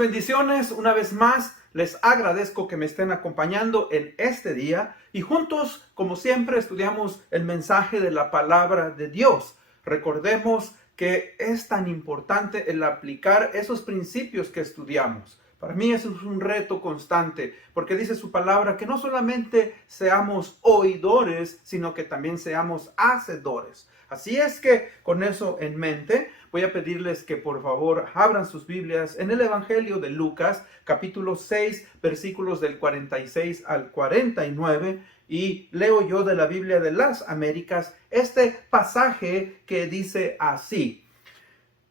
bendiciones. Una vez más, les agradezco que me estén acompañando en este día y juntos, como siempre, estudiamos el mensaje de la palabra de Dios. Recordemos que es tan importante el aplicar esos principios que estudiamos. Para mí eso es un reto constante, porque dice su palabra que no solamente seamos oidores, sino que también seamos hacedores. Así es que con eso en mente, voy a pedirles que por favor abran sus Biblias en el Evangelio de Lucas, capítulo 6, versículos del 46 al 49, y leo yo de la Biblia de las Américas este pasaje que dice así: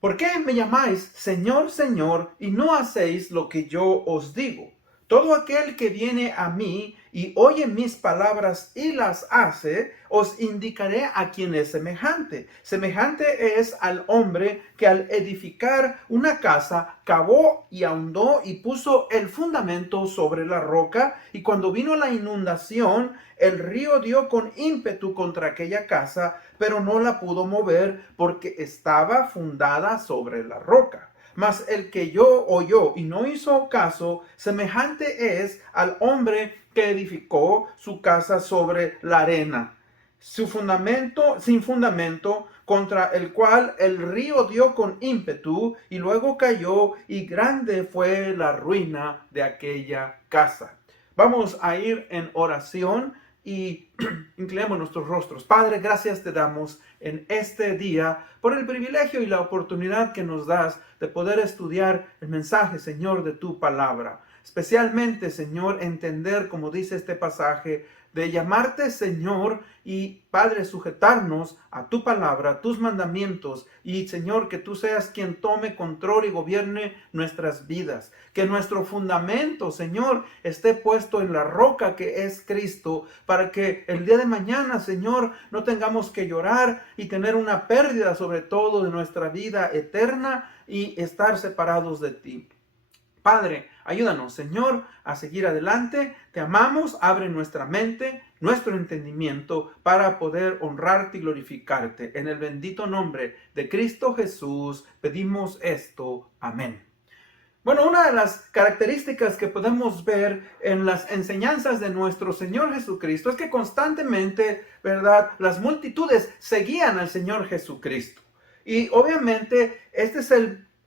¿Por qué me llamáis Señor, Señor, y no hacéis lo que yo os digo? Todo aquel que viene a mí y oye mis palabras y las hace, os indicaré a quién es semejante. Semejante es al hombre que al edificar una casa cavó y ahondó y puso el fundamento sobre la roca, y cuando vino la inundación, el río dio con ímpetu contra aquella casa, pero no la pudo mover porque estaba fundada sobre la roca. Mas el que oyó y no hizo caso, semejante es al hombre que edificó su casa sobre la arena, sin fundamento, contra el cual el río dio con ímpetu y luego cayó, y grande fue la ruina de aquella casa. Vamos a ir en oración y inclinemos nuestros rostros. Padre, gracias te damos en este día por el privilegio y la oportunidad que nos das de poder estudiar el mensaje, Señor, de tu palabra. Especialmente, Señor, entender, como dice este pasaje, de llamarte Señor y, Padre, sujetarnos a tu palabra, a tus mandamientos, y, Señor, que tú seas quien tome control y gobierne nuestras vidas. Que nuestro fundamento, Señor, esté puesto en la roca que es Cristo, para que el día de mañana, Señor, no tengamos que llorar y tener una pérdida, sobre todo, de nuestra vida eterna y estar separados de ti. Padre, ayúdanos, Señor, a seguir adelante. Te amamos, abre nuestra mente, nuestro entendimiento para poder honrarte y glorificarte. En el bendito nombre de Cristo Jesús pedimos esto. Amén. Bueno, una de las características que podemos ver en las enseñanzas de nuestro Señor Jesucristo es que constantemente, ¿verdad?, las multitudes seguían al Señor Jesucristo. Y obviamente este es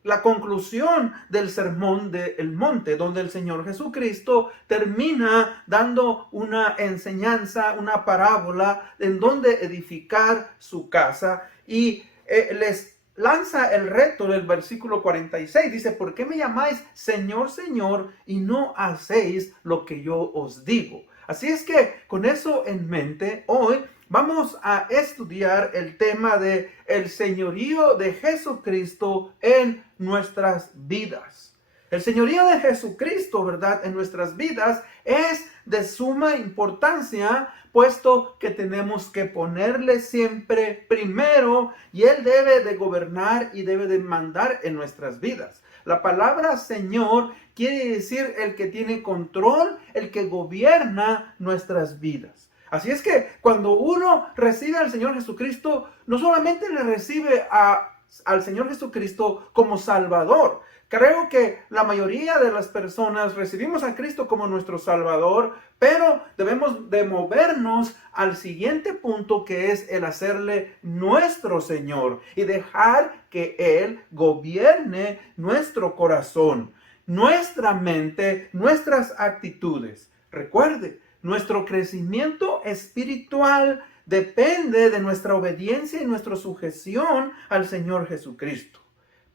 la conclusión del sermón del monte, donde el Señor Jesucristo termina dando una enseñanza, una parábola en donde edificar su casa, y les lanza el reto del versículo 46. Dice: ¿por qué me llamáis Señor, Señor, y no hacéis lo que yo os digo? Así es que con eso en mente, hoy vamos a estudiar el tema de el señorío de Jesucristo en nuestras vidas. El señorío de Jesucristo, ¿verdad?, en nuestras vidas es de suma importancia, puesto que tenemos que ponerle siempre primero, y Él debe de gobernar y debe de mandar en nuestras vidas. La palabra Señor quiere decir el que tiene control, el que gobierna nuestras vidas. Así es que cuando uno recibe al Señor Jesucristo, no solamente le recibe al Señor Jesucristo como Salvador. Creo que la mayoría de las personas recibimos a Cristo como nuestro Salvador, pero debemos de movernos al siguiente punto, que es el hacerle nuestro Señor y dejar que Él gobierne nuestro corazón, nuestra mente, nuestras actitudes. Recuerde, nuestro crecimiento espiritual depende de nuestra obediencia y nuestra sujeción al Señor Jesucristo.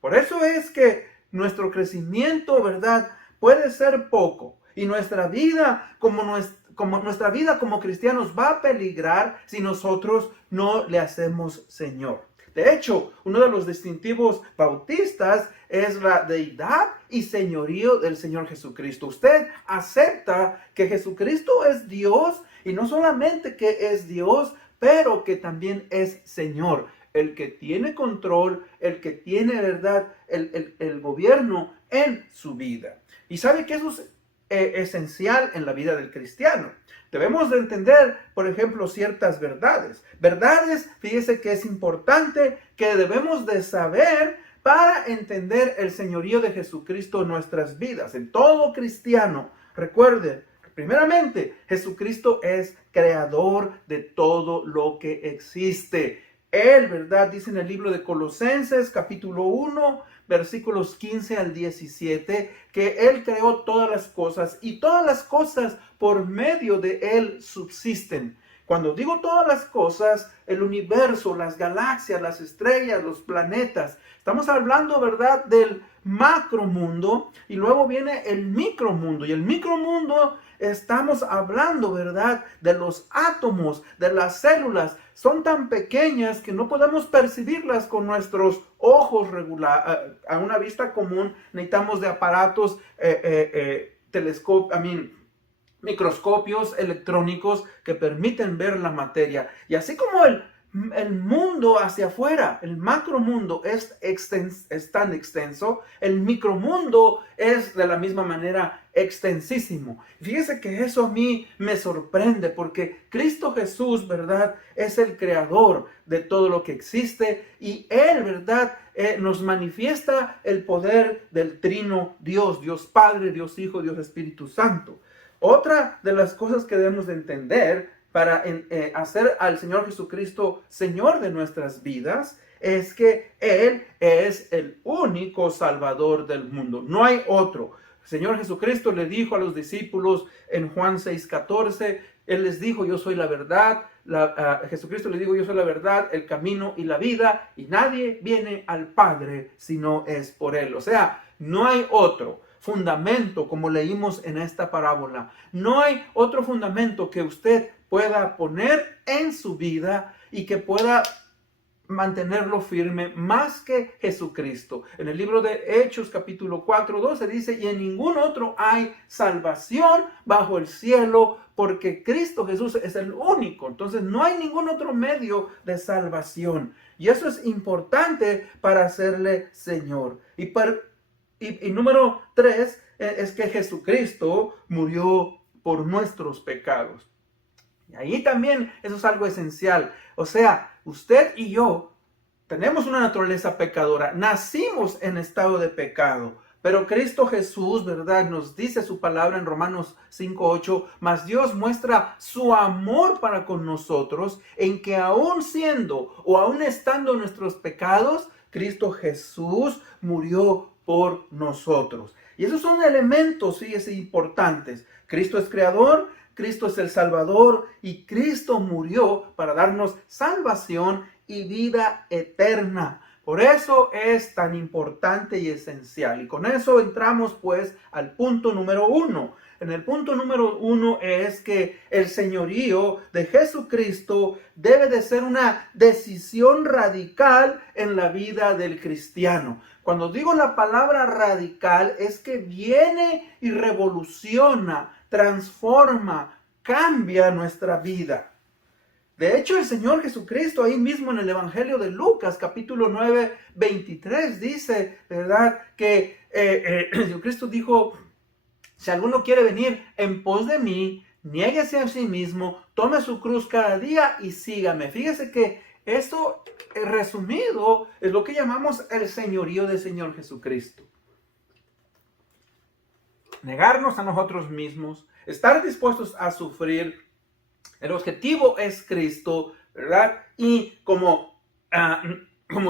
Por eso es que nuestro crecimiento, ¿verdad?, puede ser poco, y nuestra vida como cristianos va a peligrar si nosotros no le hacemos Señor. De hecho, uno de los distintivos bautistas es la deidad y señorío del Señor Jesucristo. Usted acepta que Jesucristo es Dios, y no solamente que es Dios, pero que también es Señor, el que tiene control, el que tiene, ¿verdad?, el gobierno en su vida. Y sabe que eso es esencial en la vida del cristiano. Debemos de entender, por ejemplo, ciertas verdades. Verdades, fíjese que es importante que debemos de saber para entender el señorío de Jesucristo en nuestras vidas, en todo cristiano, recuerde, primeramente, Jesucristo es creador de todo lo que existe. Él, ¿verdad? Dice en el libro de Colosenses, capítulo 1, versículos 15 al 17, que Él creó todas las cosas y todas las cosas por medio de Él subsisten. Cuando digo todas las cosas, el universo, las galaxias, las estrellas, los planetas, estamos hablando, ¿verdad?, del macromundo, y luego viene el micromundo. Y el micromundo estamos hablando, ¿verdad?, de los átomos, de las células. Son tan pequeñas que no podemos percibirlas con nuestros ojos regular, a una vista común. Necesitamos de aparatos, microscopios electrónicos que permiten ver la materia. Y así como el mundo hacia afuera, el macromundo es tan extenso, el micromundo es de la misma manera extensísimo. Fíjese que eso a mí me sorprende, porque Cristo Jesús, ¿verdad?, es el creador de todo lo que existe, y Él, ¿verdad?, nos manifiesta el poder del trino Dios, Dios Padre, Dios Hijo, Dios Espíritu Santo. Otra de las cosas que debemos de entender para hacer al Señor Jesucristo Señor de nuestras vidas es que Él es el único Salvador del mundo. No hay otro. El Señor Jesucristo le dijo a los discípulos en Juan 6:14, Él les dijo: yo soy la verdad. Jesucristo le dijo: yo soy la verdad, el camino y la vida, y nadie viene al Padre si no es por Él. O sea, no hay otro fundamento, como leímos en esta parábola. No hay otro fundamento que usted pueda poner en su vida y que pueda mantenerlo firme más que Jesucristo. En el libro de Hechos, capítulo 4:12 dice: y en ningún otro hay salvación bajo el cielo, porque Cristo Jesús es el único. Entonces no hay ningún otro medio de salvación. Y eso es importante para hacerle Señor. Y número 3 es que Jesucristo murió por nuestros pecados. Y ahí también eso es algo esencial. O sea, usted y yo tenemos una naturaleza pecadora. Nacimos en estado de pecado. Pero Cristo Jesús, ¿verdad?, nos dice su palabra en Romanos 5:8, mas Dios muestra su amor para con nosotros en que aún siendo o aún estando en nuestros pecados, Cristo Jesús murió por nosotros. Y esos son elementos, fíjese, importantes. Cristo es creador, Cristo es el Salvador, y Cristo murió para darnos salvación y vida eterna. Por eso es tan importante y esencial. Y con eso entramos pues al punto número 1. En el punto número 1 es que el señorío de Jesucristo debe de ser una decisión radical en la vida del cristiano. Cuando digo la palabra radical, es que viene y revoluciona, transforma, cambia nuestra vida. De hecho, el Señor Jesucristo, ahí mismo en el Evangelio de Lucas, capítulo 9, 23, dice, ¿verdad?, que Jesucristo dijo: si alguno quiere venir en pos de mí, niéguese a sí mismo, tome su cruz cada día y sígame. Fíjese que esto, resumido, es lo que llamamos el señorío del Señor Jesucristo. Negarnos a nosotros mismos, estar dispuestos a sufrir. El objetivo es Cristo, ¿verdad? Y como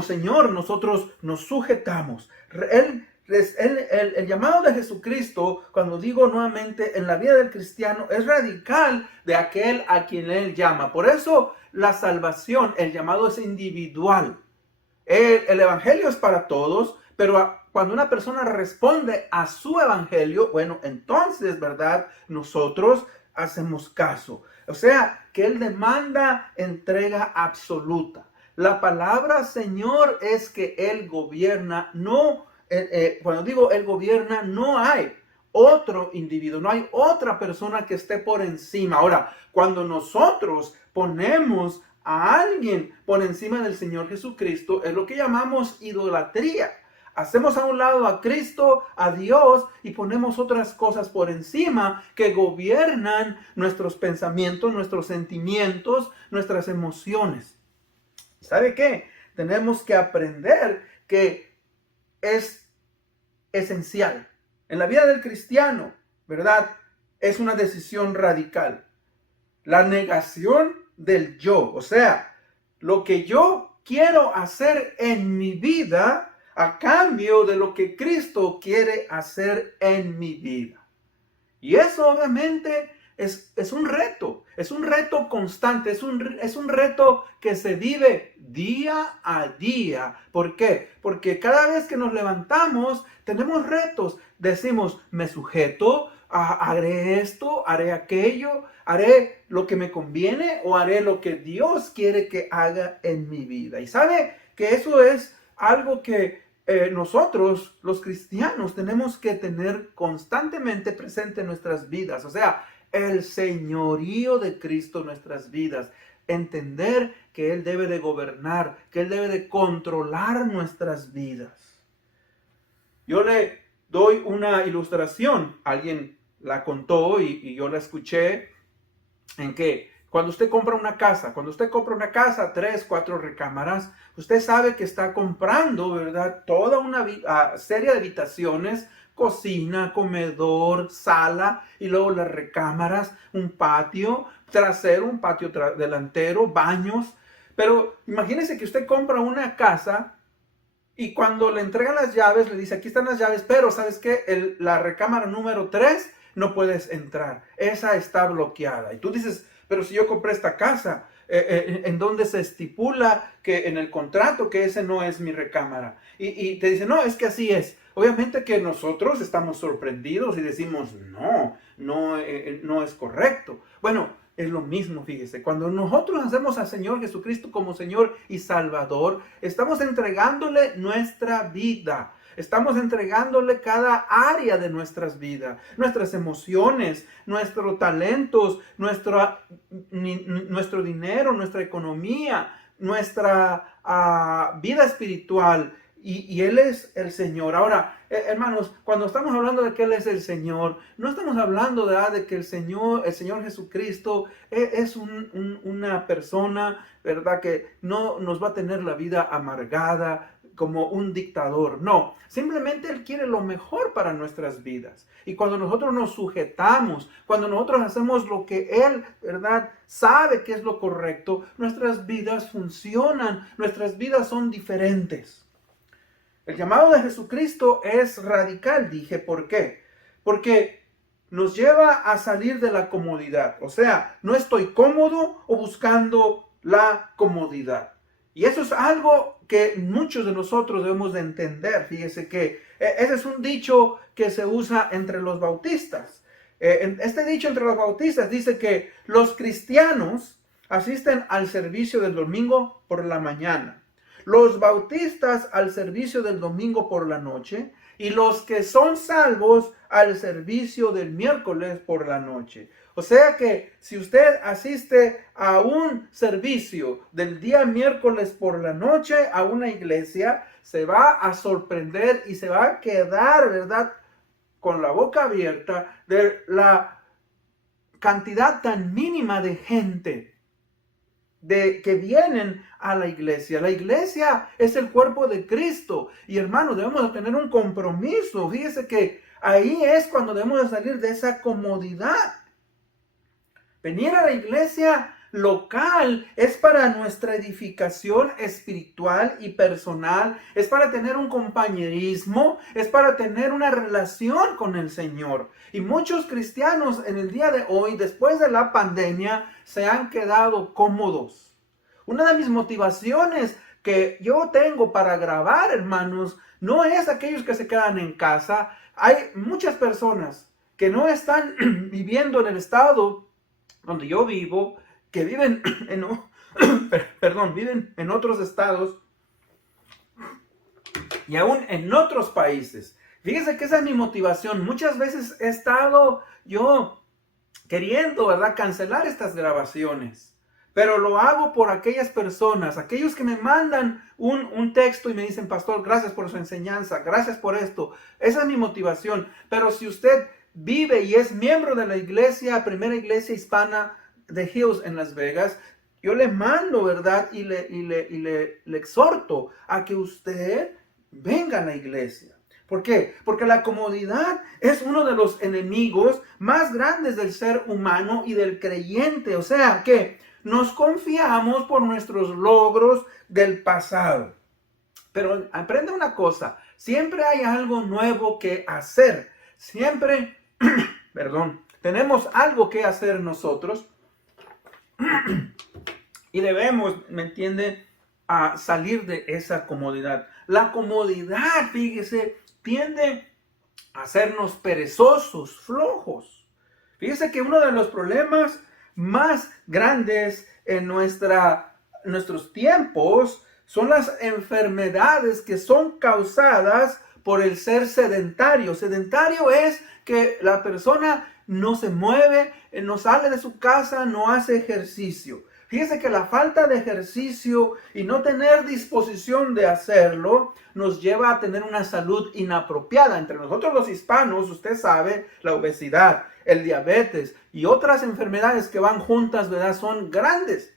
Señor nosotros nos sujetamos. El llamado de Jesucristo, cuando digo nuevamente en la vida del cristiano, es radical de aquel a quien Él llama. Por eso la salvación, el llamado es individual. El evangelio es para todos, pero cuando una persona responde a su evangelio, bueno, entonces, ¿verdad?, nosotros hacemos caso. O sea, que Él demanda entrega absoluta. La palabra Señor es que Él gobierna, cuando digo Él gobierna, no hay otro individuo, no hay otra persona que esté por encima. Ahora, cuando nosotros ponemos a alguien por encima del Señor Jesucristo, es lo que llamamos idolatría. Hacemos a un lado a Cristo, a Dios, y ponemos otras cosas por encima que gobiernan nuestros pensamientos, nuestros sentimientos, nuestras emociones. ¿Sabe qué? Tenemos que aprender que es esencial. En la vida del cristiano, ¿verdad? Es una decisión radical. La negación del yo, o sea, lo que yo quiero hacer en mi vida a cambio de lo que Cristo quiere hacer en mi vida. Y eso obviamente es un reto constante, es un reto que se vive día a día. ¿Por qué? Porque cada vez que nos levantamos tenemos retos. Decimos, me sujeto, haré esto, haré aquello, haré lo que me conviene o haré lo que Dios quiere que haga en mi vida. Y sabe que eso es algo que nosotros, los cristianos, tenemos que tener constantemente presente en nuestras vidas. O sea, el señorío de Cristo en nuestras vidas. Entender que Él debe de gobernar, que Él debe de controlar nuestras vidas. Yo le doy una ilustración. Alguien la contó y yo la escuché. En que cuando usted compra una casa, 3, 4 recámaras, usted sabe que está comprando, ¿verdad? Toda una serie de habitaciones, cocina, comedor, sala, y luego las recámaras, un patio trasero, un patio delantero, baños. Pero imagínese que usted compra una casa y cuando le entregan las llaves, le dice, aquí están las llaves, pero ¿sabes qué? La recámara número 3 no puedes entrar. Esa está bloqueada. Y tú dices, pero si yo compré esta casa, en donde se estipula que en el contrato que ese no es mi recámara. Y te dice, no, es que así es. Obviamente que nosotros estamos sorprendidos y decimos, no es correcto. Bueno, es lo mismo, fíjese. Cuando nosotros hacemos al Señor Jesucristo como Señor y Salvador, estamos entregándole nuestra vida. Estamos entregándole cada área de nuestras vidas, nuestras emociones, nuestros talentos, nuestro dinero, nuestra economía, nuestra vida espiritual. Y Él es el Señor. Ahora, hermanos, cuando estamos hablando de que Él es el Señor, no estamos hablando de que el Señor Jesucristo es una persona, ¿verdad? Que no nos va a tener la vida amargada, como un dictador. No, simplemente Él quiere lo mejor para nuestras vidas. Y cuando nosotros nos sujetamos, cuando nosotros hacemos lo que Él, ¿verdad?, sabe que es lo correcto, nuestras vidas funcionan, nuestras vidas son diferentes. El llamado de Jesucristo es radical, dije, ¿por qué? Porque nos lleva a salir de la comodidad. O sea, no estoy cómodo o buscando la comodidad. Y eso es algo que muchos de nosotros debemos de entender. Fíjese que ese es un dicho que se usa entre los bautistas. Este dicho entre los bautistas dice que los cristianos asisten al servicio del domingo por la mañana, los bautistas al servicio del domingo por la noche y los que son salvos al servicio del miércoles por la noche. O sea que si usted asiste a un servicio del día miércoles por la noche a una iglesia, se va a sorprender y se va a quedar, ¿verdad?, con la boca abierta de la cantidad tan mínima de gente que vienen a la iglesia. La iglesia es el cuerpo de Cristo. Y hermanos, debemos de tener un compromiso. Fíjese que ahí es cuando debemos de salir de esa comodidad. Venir a la iglesia local es para nuestra edificación espiritual y personal, es para tener un compañerismo, es para tener una relación con el Señor. Y muchos cristianos en el día de hoy, después de la pandemia, se han quedado cómodos. Una de mis motivaciones que yo tengo para grabar, hermanos, no es aquellos que se quedan en casa. Hay muchas personas que no están viviendo en el estado donde yo vivo, que viven viven en otros estados y aún en otros países. Fíjense que esa es mi motivación. Muchas veces he estado yo queriendo, ¿verdad?, cancelar estas grabaciones. Pero lo hago por aquellas personas, aquellos que me mandan un texto y me dicen, pastor, gracias por su enseñanza, gracias por esto. Esa es mi motivación. Pero si usted vive y es miembro de la iglesia, primera iglesia hispana de Hills en Las Vegas, yo le mando, ¿verdad?, y le exhorto a que usted venga a la iglesia. ¿Por qué? Porque la comodidad es uno de los enemigos más grandes del ser humano y del creyente. O sea que nos confiamos por nuestros logros del pasado. Pero aprende una cosa, siempre hay algo nuevo que hacer. Siempre, perdón, tenemos algo que hacer nosotros y debemos, ¿me entiende?, a salir de esa comodidad. La comodidad, fíjese, tiende a hacernos perezosos, flojos. Fíjese que uno de los problemas más grandes en nuestros tiempos son las enfermedades que son causadas por el ser sedentario. Sedentario es que la persona no se mueve, no sale de su casa, no hace ejercicio. Fíjese que la falta de ejercicio y no tener disposición de hacerlo nos lleva a tener una salud inapropiada. Entre nosotros los hispanos, usted sabe, la obesidad, el diabetes y otras enfermedades que van juntas, ¿verdad?, son grandes.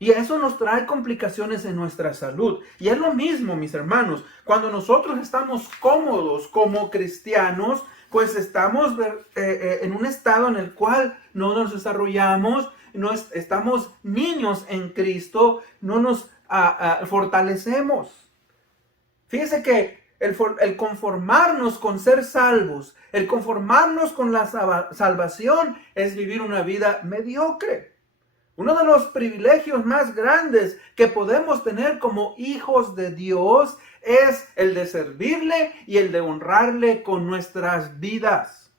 Y eso nos trae complicaciones en nuestra salud. Y es lo mismo, mis hermanos, cuando nosotros estamos cómodos como cristianos, pues estamos en un estado en el cual no nos desarrollamos, no estamos niños en Cristo, no nos fortalecemos. Fíjese que el conformarnos con ser salvos, el conformarnos con la salvación es vivir una vida mediocre. Uno de los privilegios más grandes que podemos tener como hijos de Dios es el de servirle y el de honrarle con nuestras vidas.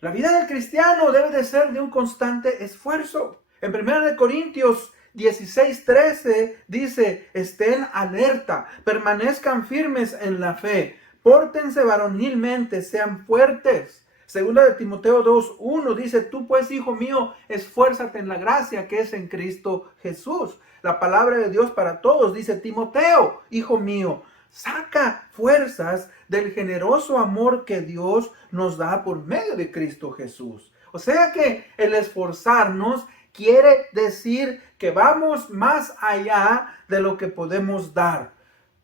La vida del cristiano debe de ser de un constante esfuerzo. En 1 Corintios 16:13 dice, estén alerta, permanezcan firmes en la fe, pórtense varonilmente, sean fuertes. Segunda de Timoteo 2:1 dice, tú pues, hijo mío, esfuérzate en la gracia que es en Cristo Jesús. La palabra de Dios para todos dice, Timoteo, hijo mío, saca fuerzas del generoso amor que Dios nos da por medio de Cristo Jesús. O sea que el esforzarnos quiere decir que vamos más allá de lo que podemos dar.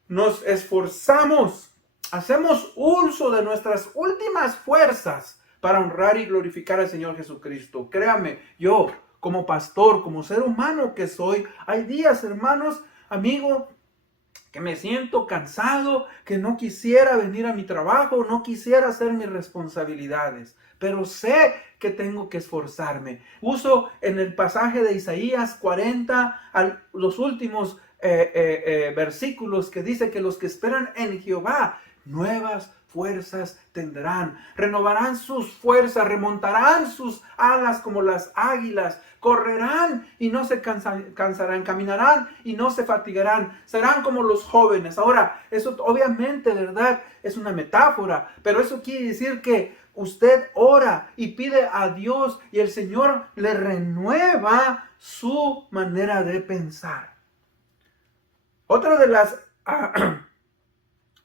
Nos esforzamos, hacemos uso de nuestras últimas fuerzas para honrar y glorificar al Señor Jesucristo. Créame, yo como pastor, como ser humano que soy, hay días, hermanos, amigo, que me siento cansado, que no quisiera venir a mi trabajo, no quisiera hacer mis responsabilidades, pero sé que tengo que esforzarme. Uso en el pasaje de Isaías 40, los últimos versículos que dice que los que esperan en Jehová, nuevas fuerzas tendrán, renovarán sus fuerzas, remontarán sus alas como las águilas, correrán y no se cansarán, caminarán y no se fatigarán, serán como los jóvenes. Ahora, eso obviamente, ¿verdad?, es una metáfora, pero eso quiere decir que usted ora y pide a Dios y el Señor le renueva su manera de pensar. Otra de las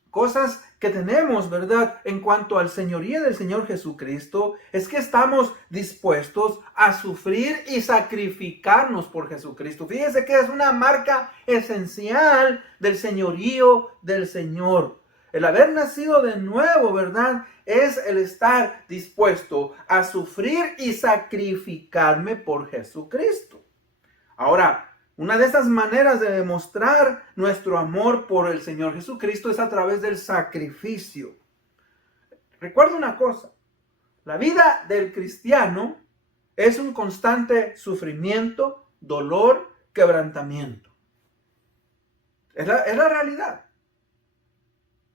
cosas que tenemos, ¿verdad?, en cuanto al señorío del Señor Jesucristo, es que estamos dispuestos a sufrir y sacrificarnos por Jesucristo. Fíjese que es una marca esencial del señorío del Señor. El haber nacido de nuevo, ¿verdad?, es el estar dispuesto a sufrir y sacrificarme por Jesucristo. Ahora, una de estas maneras de demostrar nuestro amor por el Señor Jesucristo es a través del sacrificio. Recuerda una cosa, la vida del cristiano es un constante sufrimiento, dolor, quebrantamiento. Es la realidad.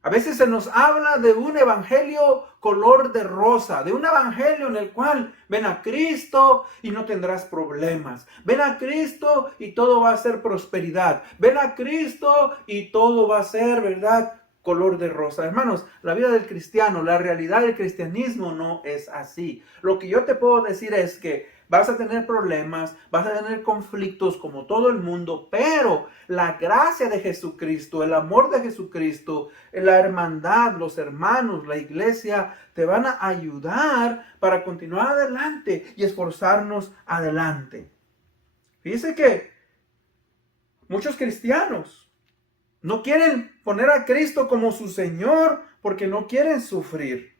A veces se nos habla de un evangelio color de rosa, de un evangelio en el cual ven a Cristo y no tendrás problemas. Ven a Cristo y todo va a ser prosperidad. Ven a Cristo y todo va a ser, ¿verdad?, color de rosa. Hermanos, la vida del cristiano, la realidad del cristianismo no es así. Lo que yo te puedo decir es que vas a tener problemas, vas a tener conflictos como todo el mundo, pero la gracia de Jesucristo, el amor de Jesucristo, la hermandad, los hermanos, la iglesia, te van a ayudar para continuar adelante y esforzarnos adelante. Fíjese que muchos cristianos no quieren poner a Cristo como su Señor porque no quieren sufrir.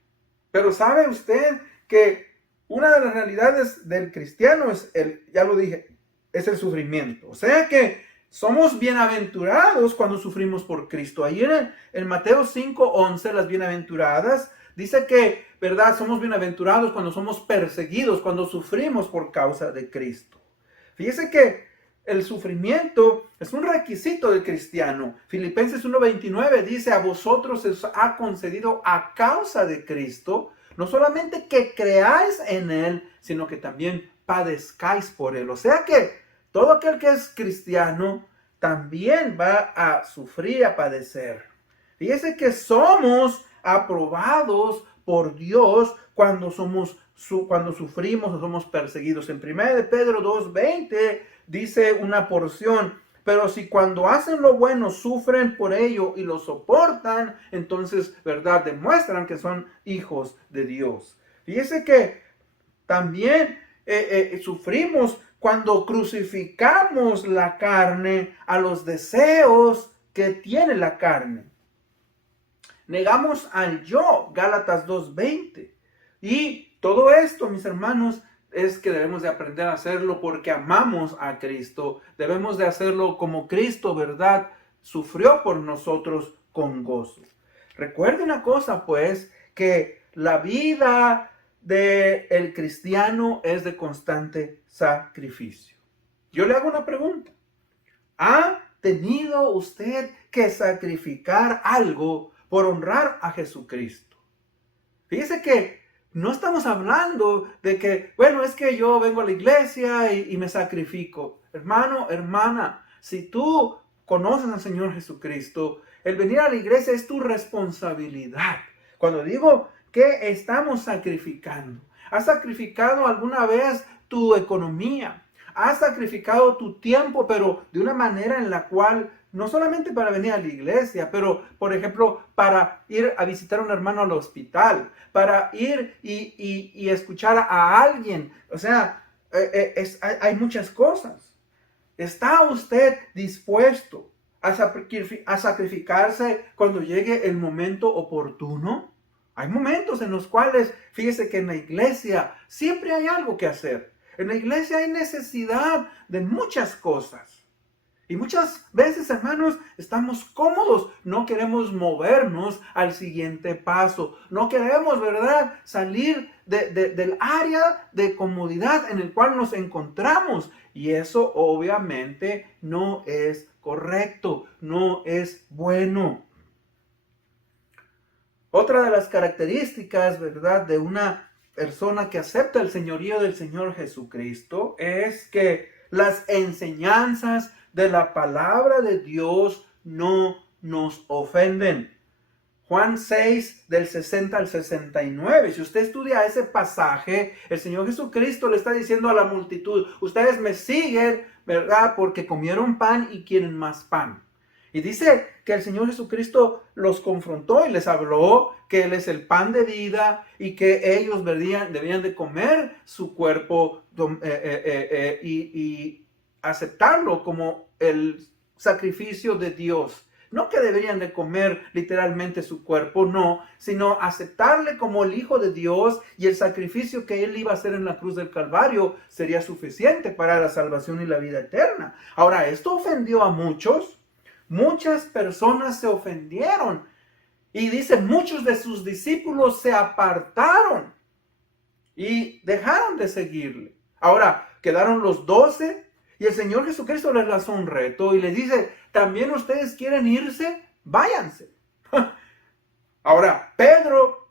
Pero ¿sabe usted que una de las realidades del cristiano es ya lo dije, es el sufrimiento? O sea que somos bienaventurados cuando sufrimos por Cristo. Ahí en Mateo 5:11, las bienaventuradas, dice que, ¿verdad? Somos bienaventurados cuando somos perseguidos, cuando sufrimos por causa de Cristo. Fíjese que el sufrimiento es un requisito del cristiano. Filipenses 1:29 dice, a vosotros se os ha concedido a causa de Cristo, no solamente que creáis en Él, sino que también padezcáis por Él. O sea que todo aquel que es cristiano también va a sufrir, a padecer. Fíjese que somos aprobados por Dios cuando sufrimos o somos perseguidos. En 1 de Pedro 2:20 dice una porción, pero si cuando hacen lo bueno sufren por ello y lo soportan, entonces, ¿verdad? Demuestran que son hijos de Dios. Fíjese que también sufrimos cuando crucificamos la carne a los deseos que tiene la carne. Negamos al yo, Gálatas 2:20. Y todo esto, mis hermanos, es que debemos de aprender a hacerlo porque amamos a Cristo. Debemos de hacerlo como Cristo, ¿verdad? Sufrió por nosotros con gozo. Recuerden una cosa, pues, que la vida del cristiano es de constante sacrificio. Yo le hago una pregunta. ¿Ha tenido usted que sacrificar algo por honrar a Jesucristo? Fíjese que no estamos hablando de que, bueno, es que yo vengo a la iglesia y me sacrifico. Hermano, hermana, si tú conoces al Señor Jesucristo, el venir a la iglesia es tu responsabilidad. Cuando digo que estamos sacrificando, ¿has sacrificado alguna vez tu economía? ¿Has sacrificado tu tiempo, pero de una manera en la cual no solamente para venir a la iglesia, pero, por ejemplo, para ir a visitar a un hermano al hospital, para ir y escuchar a alguien? O sea, hay muchas cosas. ¿Está usted dispuesto a sacrificarse cuando llegue el momento oportuno? Hay momentos en los cuales, fíjese que en la iglesia siempre hay algo que hacer. En la iglesia hay necesidad de muchas cosas. Y muchas veces, hermanos, estamos cómodos, no queremos movernos al siguiente paso, no queremos, ¿verdad?, salir del área de comodidad en el cual nos encontramos. Y eso obviamente no es correcto, no es bueno. Otra de las características, ¿verdad?, de una persona que acepta el señorío del Señor Jesucristo es que las enseñanzas de la palabra de Dios no nos ofenden. Juan 6, del 60 al 69. Si usted estudia ese pasaje, el Señor Jesucristo le está diciendo a la multitud, ustedes me siguen, ¿verdad?, porque comieron pan y quieren más pan. Y dice que el Señor Jesucristo los confrontó y les habló que Él es el pan de vida y que ellos debían de comer su cuerpo y aceptarlo como el sacrificio de Dios. No que deberían de comer literalmente su cuerpo, no, sino aceptarle como el Hijo de Dios, y el sacrificio que Él iba a hacer en la cruz del Calvario sería suficiente para la salvación y la vida eterna. Ahora, esto ofendió a muchos. Muchas personas se ofendieron. Y dice, muchos de sus discípulos se apartaron y dejaron de seguirle. Ahora, quedaron los 12 y el Señor Jesucristo les lanzó un reto y les dice, ¿también ustedes quieren irse? Váyanse. Ahora, Pedro,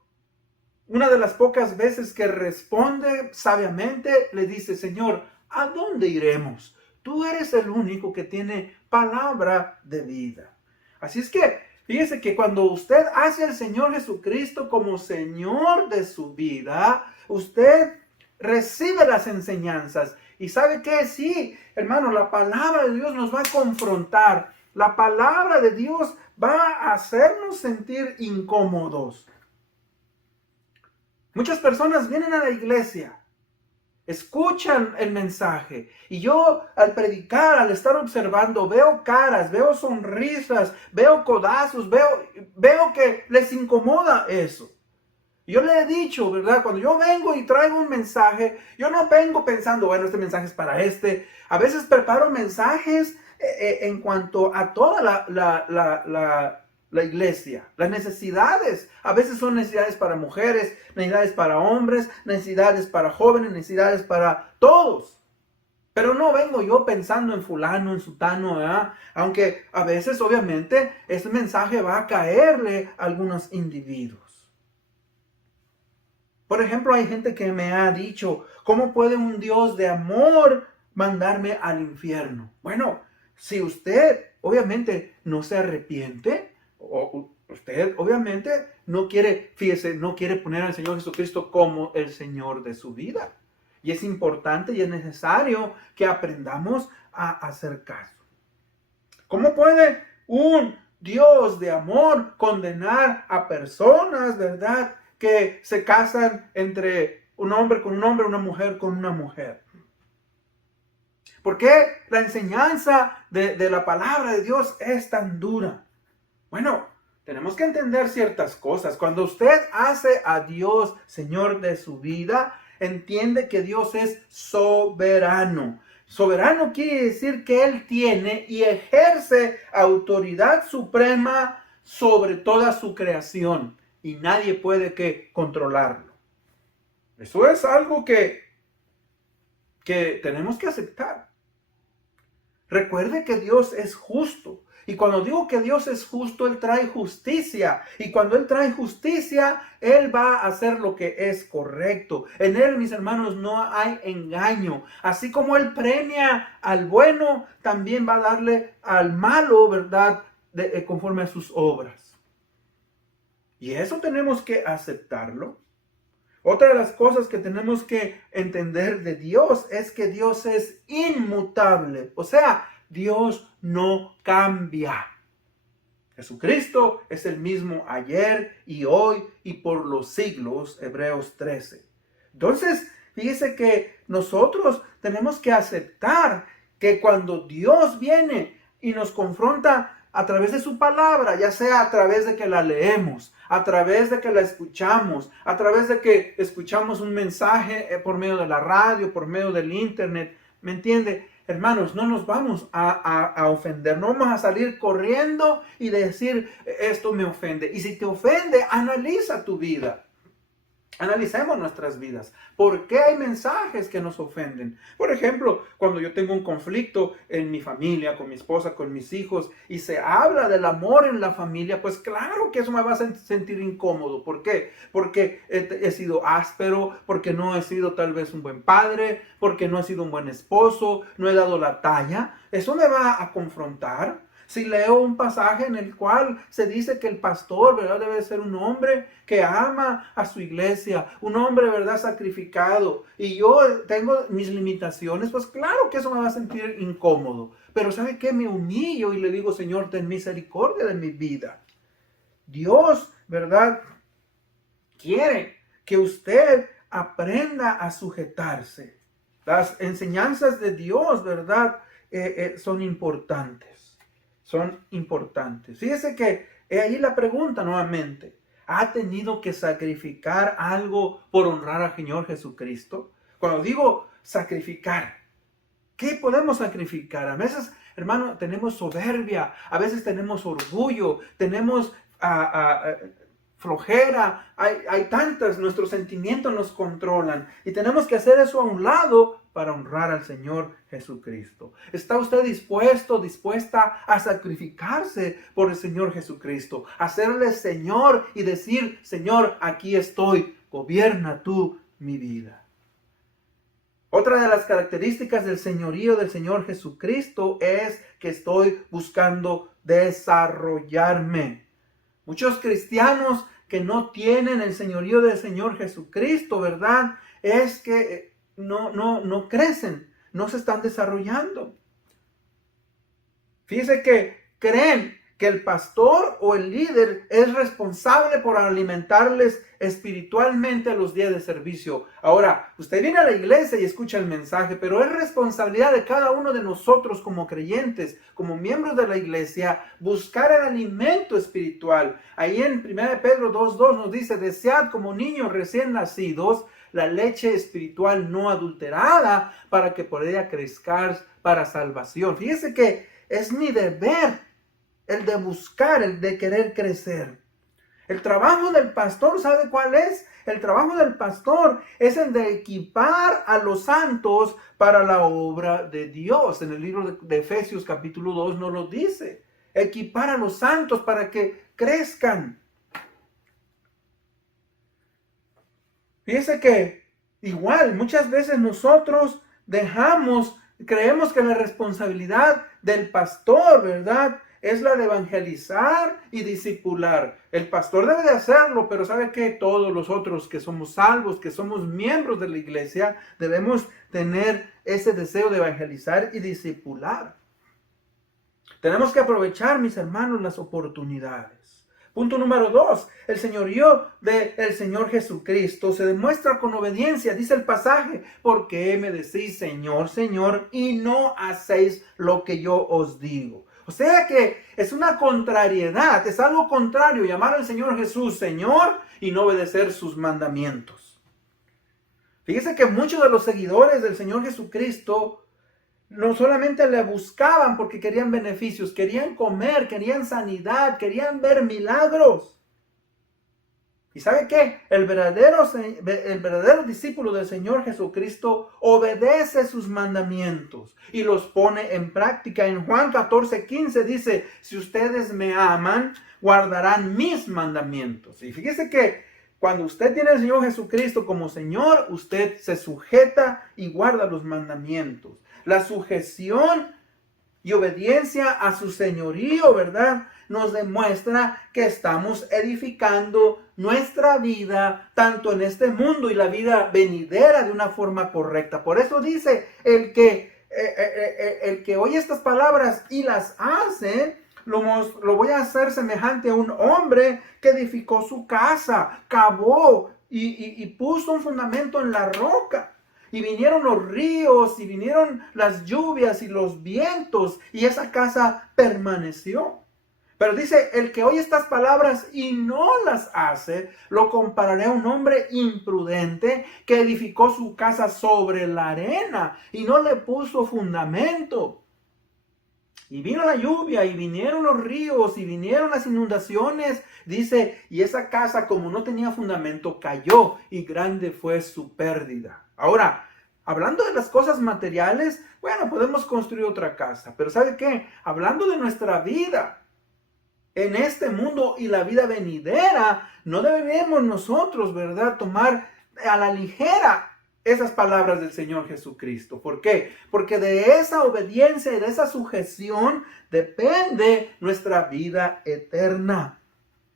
una de las pocas veces que responde sabiamente, le dice, Señor, ¿a dónde iremos? Tú eres el único que tiene palabra de vida. Así es que, fíjese que cuando usted hace al Señor Jesucristo como Señor de su vida, usted recibe las enseñanzas. ¿Y sabe qué? Sí, hermano, la palabra de Dios nos va a confrontar. La palabra de Dios va a hacernos sentir incómodos. Muchas personas vienen a la iglesia escuchan el mensaje. Y yo al predicar, al estar observando, veo caras, veo sonrisas, veo codazos, veo que les incomoda eso. Yo le he dicho, ¿verdad? Cuando yo vengo y traigo un mensaje, yo no vengo pensando, bueno, este mensaje es para este. A veces preparo mensajes en cuanto a toda la iglesia, las necesidades. A veces son necesidades para mujeres, necesidades para hombres, necesidades para jóvenes, necesidades para todos. Pero no vengo yo pensando en fulano, en sutano, ¿verdad? Aunque a veces, obviamente, ese mensaje va a caerle a algunos individuos. Por ejemplo, hay gente que me ha dicho, ¿cómo puede un Dios de amor mandarme al infierno? Bueno, si usted obviamente no se arrepiente, o usted obviamente no quiere, fíjese, no quiere poner al Señor Jesucristo como el Señor de su vida. Y es importante y es necesario que aprendamos a hacer caso. ¿Cómo puede un Dios de amor condenar a personas, verdad, que se casan entre un hombre con un hombre, una mujer con una mujer? ¿Por qué la enseñanza de la palabra de Dios es tan dura? Bueno, tenemos que entender ciertas cosas. Cuando usted hace a Dios Señor de su vida, entiende que Dios es soberano. Soberano quiere decir que Él tiene y ejerce autoridad suprema sobre toda su creación. Y nadie puede controlarlo. Eso es algo que tenemos que aceptar. Recuerde que Dios es justo. Y cuando digo que Dios es justo, Él trae justicia. Y cuando Él trae justicia, Él va a hacer lo que es correcto. En Él, mis hermanos, no hay engaño. Así como Él premia al bueno, también va a darle al malo, ¿verdad? Conforme a sus obras. Y eso tenemos que aceptarlo. Otra de las cosas que tenemos que entender de Dios es que Dios es inmutable. O sea, Dios no cambia. Jesucristo es el mismo ayer y hoy y por los siglos, Hebreos 13. Entonces, fíjese que nosotros tenemos que aceptar que cuando Dios viene y nos confronta a través de su palabra, ya sea a través de que la leemos, a través de que la escuchamos, a través de que escuchamos un mensaje por medio de la radio, por medio del internet, ¿me entiende? Hermanos, no nos vamos a ofender, no vamos a salir corriendo y decir, esto me ofende. Y si te ofende, analiza tu vida. Analicemos nuestras vidas. ¿Por qué hay mensajes que nos ofenden? Por ejemplo, cuando yo tengo un conflicto en mi familia, con mi esposa, con mis hijos, y se habla del amor en la familia, pues claro que eso me va a sentir incómodo. ¿Por qué? Porque he sido áspero, porque no he sido tal vez un buen padre, porque no he sido un buen esposo, no he dado la talla. Eso me va a confrontar. Si leo un pasaje en el cual se dice que el pastor, ¿verdad?, debe ser un hombre que ama a su iglesia, un hombre, ¿verdad?, sacrificado, y yo tengo mis limitaciones, pues claro que eso me va a sentir incómodo. Pero ¿sabe qué? Me humillo y le digo, Señor, ten misericordia de mi vida. Dios, ¿verdad?, quiere que usted aprenda a sujetarse. Las enseñanzas de Dios, ¿verdad?, son importantes. Son importantes. Fíjese que ahí la pregunta nuevamente. ¿Ha tenido que sacrificar algo por honrar al Señor Jesucristo? Cuando digo sacrificar, ¿qué podemos sacrificar? A veces, hermano, tenemos soberbia, a veces tenemos orgullo, tenemos flojera, hay tantas, nuestros sentimientos nos controlan y tenemos que hacer eso a un lado para honrar al Señor Jesucristo. ¿Está usted dispuesta a sacrificarse por el Señor Jesucristo? Hacerle Señor y decir, Señor, aquí estoy, gobierna tú mi vida. Otra de las características del señorío del Señor Jesucristo es que estoy buscando desarrollarme. Muchos cristianos que no tienen el señorío del Señor Jesucristo, ¿verdad? Es que no crecen, no se están desarrollando. Fíjense que creen que el pastor o el líder es responsable por alimentarles espiritualmente a los días de servicio. Ahora, usted viene a la iglesia y escucha el mensaje, pero es responsabilidad de cada uno de nosotros como creyentes, como miembros de la iglesia, buscar el alimento espiritual. Ahí en 1 Pedro 2:2 nos dice, desead como niños recién nacidos la leche espiritual no adulterada para que pueda crezcar para salvación. Fíjese que es mi deber el de buscar, el de querer crecer. El trabajo del pastor, ¿sabe cuál es? El trabajo del pastor es el de equipar a los santos para la obra de Dios. En el libro de Efesios capítulo 2 nos lo dice. Equipar a los santos para que crezcan. Fíjese que igual muchas veces nosotros creemos que la responsabilidad del pastor, ¿verdad?, es la de evangelizar y discipular. El pastor debe de hacerlo, pero ¿sabe qué? Todos los otros que somos salvos, que somos miembros de la iglesia, debemos tener ese deseo de evangelizar y discipular. Tenemos que aprovechar, mis hermanos, las oportunidades. Punto número 2. El señorío del Señor Jesucristo se demuestra con obediencia. Dice el pasaje, ¿por qué me decís Señor, Señor, y no hacéis lo que yo os digo? O sea que es una contrariedad, es algo contrario llamar al Señor Jesús Señor y no obedecer sus mandamientos. Fíjese que muchos de los seguidores del Señor Jesucristo no solamente le buscaban porque querían beneficios, querían comer, querían sanidad, querían ver milagros. ¿Y sabe qué? El verdadero discípulo del Señor Jesucristo obedece sus mandamientos y los pone en práctica. En Juan 14:15 dice, si ustedes me aman, guardarán mis mandamientos. Y fíjese que cuando usted tiene al Señor Jesucristo como Señor, usted se sujeta y guarda los mandamientos. La sujeción y obediencia a su señorío, ¿verdad?, nos demuestra que estamos edificando nuestra vida, tanto en este mundo y la vida venidera, de una forma correcta. Por eso dice, el que oye estas palabras y las hace, lo voy a hacer semejante a un hombre que edificó su casa, cavó y puso un fundamento en la roca. Y vinieron los ríos, y vinieron las lluvias y los vientos, y esa casa permaneció. Pero dice, el que oye estas palabras y no las hace, lo compararé a un hombre imprudente que edificó su casa sobre la arena y no le puso fundamento. Y vino la lluvia, y vinieron los ríos, y vinieron las inundaciones. Dice, y esa casa, como no tenía fundamento, cayó, y grande fue su pérdida. Ahora, hablando de las cosas materiales, bueno, podemos construir otra casa. Pero ¿sabe qué? Hablando de nuestra vida en este mundo y la vida venidera, no debemos nosotros, ¿verdad?, tomar a la ligera esas palabras del Señor Jesucristo. ¿Por qué? Porque de esa obediencia y de esa sujeción depende nuestra vida eterna.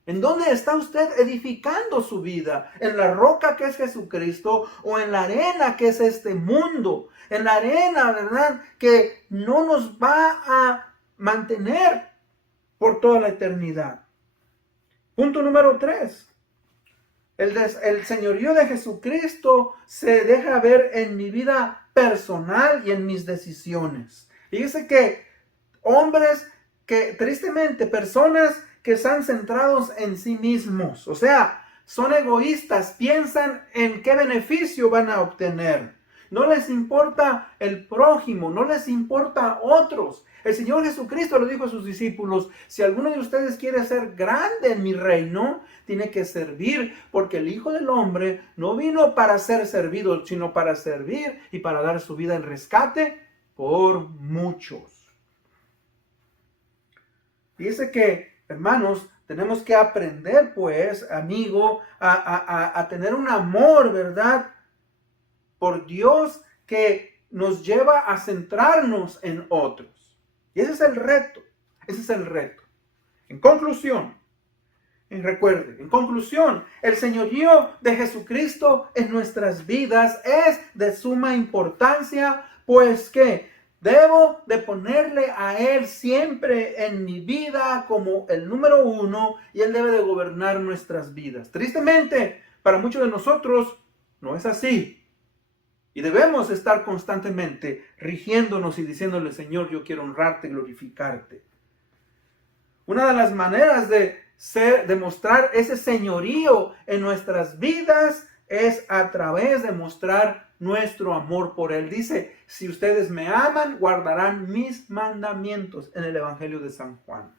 ¿En dónde está usted edificando su vida? ¿En la roca que es Jesucristo o en la arena que es este mundo? En la arena, ¿verdad?, que no nos va a mantener por toda la eternidad. Punto número 3. El señorío de Jesucristo se deja ver en mi vida personal y en mis decisiones. Fíjese que personas que están centrados en sí mismos, o sea, son egoístas, piensan en qué beneficio van a obtener. No les importa el prójimo, no les importa otros. El Señor Jesucristo le dijo a sus discípulos, si alguno de ustedes quiere ser grande en mi reino, tiene que servir, porque el Hijo del Hombre no vino para ser servido, sino para servir y para dar su vida en rescate por muchos. Fíjese que, hermanos, tenemos que aprender, pues, amigo, a tener un amor, ¿verdad?, por Dios, que nos lleva a centrarnos en otros. Y ese es el reto. Ese es el reto. En conclusión, el señorío de Jesucristo en nuestras vidas es de suma importancia, pues que Debo de ponerle a Él siempre en mi vida como el número uno y Él debe de gobernar nuestras vidas. Tristemente, para muchos de nosotros no es así. Y debemos estar constantemente rigiéndonos y diciéndole, Señor, yo quiero honrarte, glorificarte. Una de las maneras de mostrar ese señorío en nuestras vidas es a través de mostrar nuestro amor por Él. Dice, si ustedes me aman, guardarán mis mandamientos en el Evangelio de San Juan.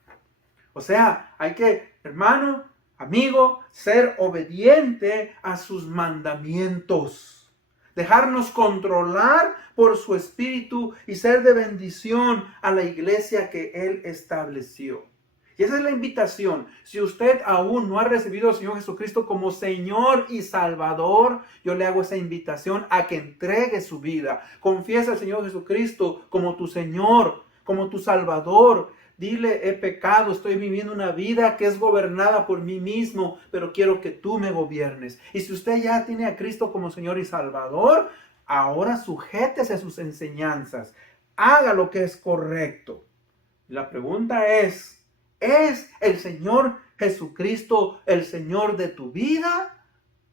O sea, hay que, hermano, amigo, ser obediente a sus mandamientos. Dejarnos controlar por su Espíritu y ser de bendición a la iglesia que Él estableció. Y esa es la invitación. Si usted aún no ha recibido al Señor Jesucristo como Señor y Salvador, yo le hago esa invitación a que entregue su vida. Confiesa al Señor Jesucristo como tu Señor, como tu Salvador. Dile, he pecado, estoy viviendo una vida que es gobernada por mí mismo, pero quiero que tú me gobiernes. Y si usted ya tiene a Cristo como Señor y Salvador, ahora sujétese a sus enseñanzas. Haga lo que es correcto. La pregunta ¿es el Señor Jesucristo el Señor de tu vida?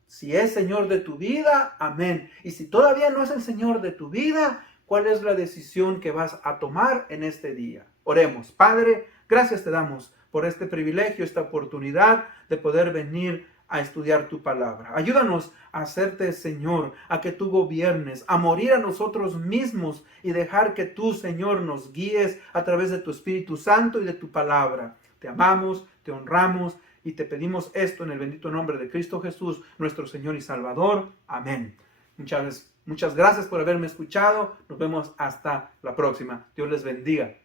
Si es Señor de tu vida, amén. Y si todavía no es el Señor de tu vida, ¿cuál es la decisión que vas a tomar en este día? Oremos. Padre, gracias te damos por este privilegio, esta oportunidad de poder venir a estudiar tu palabra. Ayúdanos a hacerte Señor, a que tú gobiernes, a morir a nosotros mismos y dejar que tú, Señor, nos guíes a través de tu Espíritu Santo y de tu palabra. Te amamos, te honramos y te pedimos esto en el bendito nombre de Cristo Jesús, nuestro Señor y Salvador. Amén. Muchas gracias por haberme escuchado. Nos vemos hasta la próxima. Dios les bendiga.